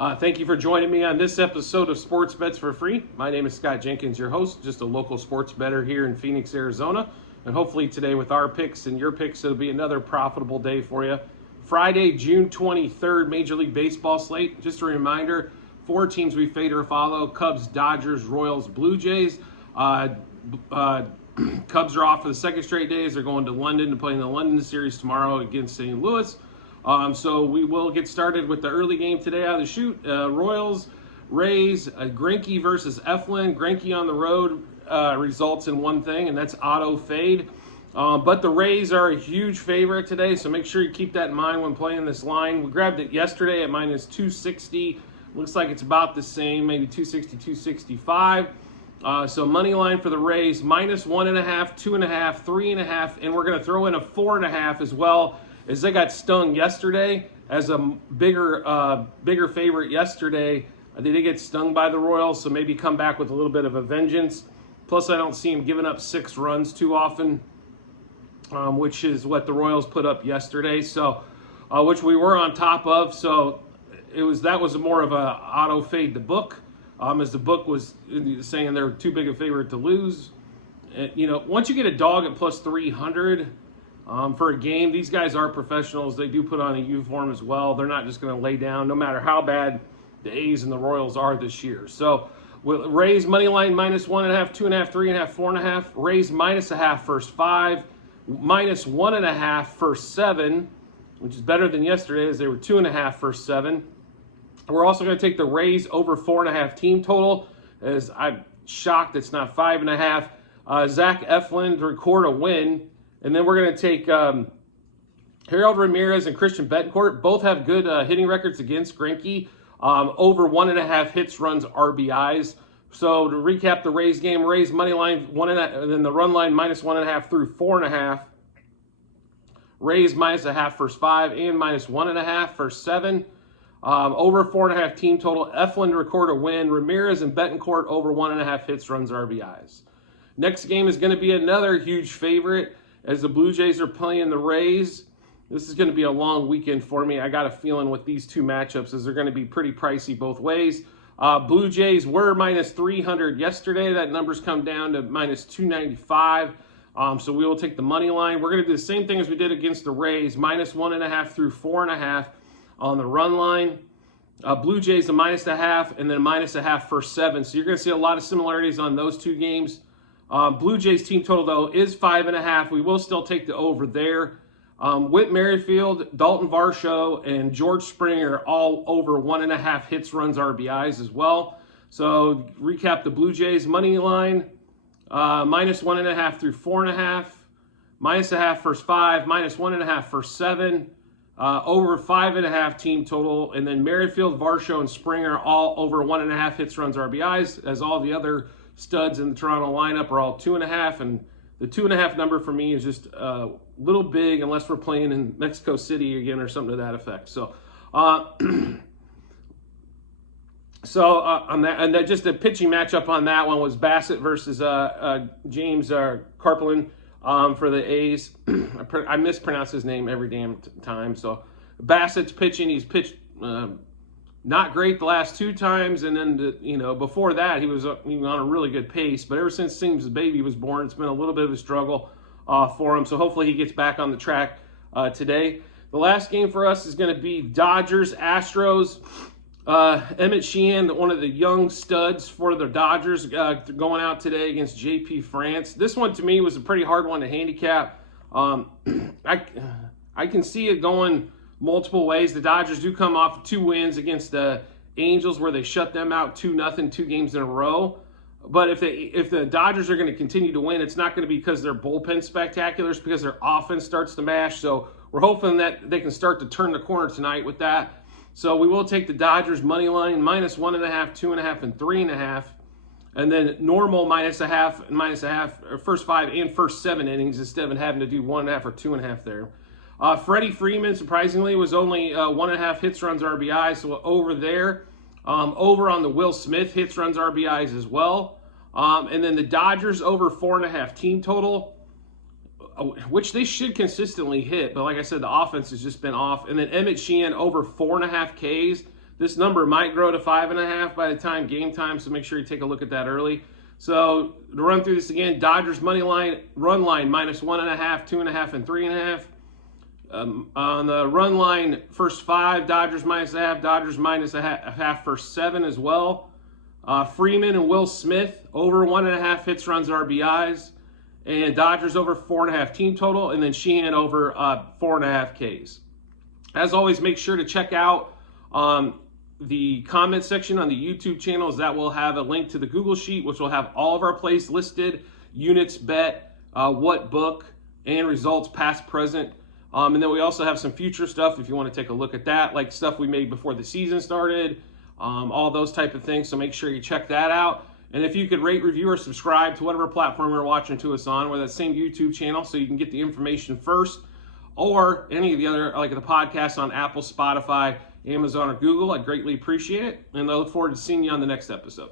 Thank you for joining me on this episode of Sports Bets for Free. My name is Scott Jenkins, your host, just a local sports bettor here in Phoenix, Arizona. And hopefully today with our picks and your picks, it'll be another profitable day for you. Friday, June 23rd, Major League Baseball slate. Just a reminder, 4 teams we fade or follow: Cubs, Dodgers, Royals, Blue Jays. Cubs are off for the second straight days. They're going to London to play in the London series tomorrow against St. Louis. So we will get started with the early game today out of the chute. Royals, Rays, Greinke versus Eflin. Greinke on the road results in one thing, and that's auto fade. But the Rays are a huge favorite today, so make sure you keep that in mind when playing this line. We grabbed it yesterday at minus 260. Looks like it's about the same, maybe 260, 265. So money line for the Rays, minus 1.5, 2.5, 3.5, and we're going to throw in a 4.5 as well, as they got stung yesterday as a bigger favorite yesterday. They did get stung by the Royals, so maybe come back with a little bit of a vengeance. Plus, I don't see him giving up 6 runs too often, which is what the Royals put up yesterday. So, which we were on top of. So that was more of a auto fade the book, as the book was saying they're too big a favorite to lose. Once you get a dog at plus 300. For a game, these guys are professionals. They do put on a uniform as well. They're not just going to lay down, no matter how bad the A's and the Royals are this year. So, with Rays money line minus 1.5, 2.5, 3.5, 4.5. Rays minus 0.5 first 5, minus 1.5 first 7, which is better than yesterday as they were 2.5 first 7. We're also going to take the Rays over 4.5 team total, as I'm shocked it's not 5.5. Zach Eflin to record a win. And then we're going to take Harold Ramirez and Christian Bettencourt. Both have good hitting records against Greinke. Over 1.5 hits, runs, RBIs. So to recap the Rays game, Rays money line 1.5, and then the run line minus 1.5 through 4.5. Rays minus 0.5 first 5 and minus 1.5 first 7. Over 4.5 team total. Eflin to record a win. Ramirez and Bettencourt over 1.5 hits, runs, RBIs. Next game is going to be another huge favorite, as the Blue Jays are playing the Rays. This is going to be a long weekend for me. I got a feeling with these two matchups as they're going to be pretty pricey both ways. Blue Jays were minus 300 yesterday. That number's come down to minus 295. So we will take the money line. We're going to do the same thing as we did against the Rays, minus 1.5 through 4.5 on the run line. Blue Jays a minus 0.5 and then a minus 0.5 first 7. So you're going to see a lot of similarities on those two games. Blue Jays team total, though, is 5.5. We will still take the over there. Whit Merrifield, Dalton Varsho, and George Springer all over 1.5 hits, runs, RBIs as well. So recap the Blue Jays money line, minus 1.5 through 4.5, minus 0.5 first 5, minus 1.5 first 7, over 5.5 team total, and then Merrifield, Varsho, and Springer all over 1.5 hits, runs, RBIs, as all the other studs in the Toronto lineup are all 2.5, and the 2.5 number for me is just a little big unless we're playing in Mexico City again or something to that effect. So, on that, and that, just a pitching matchup on that one was Bassett versus James Carpelin for the A's. I mispronounce his name every damn time. So Bassett's pitching. He's pitched not great the last 2 times, and then before that he was on a really good pace. But ever since Sims' baby was born, it's been a little bit of a struggle for him. So hopefully he gets back on the track today. The last game for us is going to be Dodgers Astros. Emmett Sheehan, one of the young studs for the Dodgers, going out today against JP France. This one to me was a pretty hard one to handicap. I can see it going multiple ways. The Dodgers do come off 2 wins against the Angels where they shut them out 2-0 2 games in a row. But if the Dodgers are going to continue to win, it's not going to be because their bullpen's spectacular. It's because their offense starts to mash. So we're hoping that they can start to turn the corner tonight with that. So we will take the Dodgers money line, minus 1.5, 2.5, and 3.5. And then normal minus 0.5 and minus 0.5, first 5 and first 7 innings instead of having to do 1.5 or 2.5 there. Freddie Freeman, surprisingly, was only 1.5 hits, runs, RBIs, so over there. Over on the Will Smith hits, runs, RBIs as well. And then the Dodgers over 4.5 team total, which they should consistently hit. But like I said, the offense has just been off. And then Emmett Sheehan over 4.5 Ks. This number might grow to 5.5 by the time game time, so make sure you take a look at that early. So to run through this again, Dodgers money line, run line -1.5, 2.5, and 3.5. On the run line, first 5, Dodgers -0.5, Dodgers -0.5 first 7 as well. Freeman and Will Smith over 1.5 hits, runs, RBIs, and Dodgers over 4.5 team total, and then Sheehan over 4.5 Ks. As always, make sure to check out the comment section on the YouTube channels. That will have a link to the Google Sheet, which will have all of our plays listed, units bet, what book, and results past, present. And then we also have some future stuff if you want to take a look at that, like stuff we made before the season started, all those type of things. So make sure you check that out. And if you could rate, review, or subscribe to whatever platform you're watching to us on, or that same YouTube channel, so you can get the information first, or any of the other, like the podcast on Apple, Spotify, Amazon, or Google, I'd greatly appreciate it. And I look forward to seeing you on the next episode.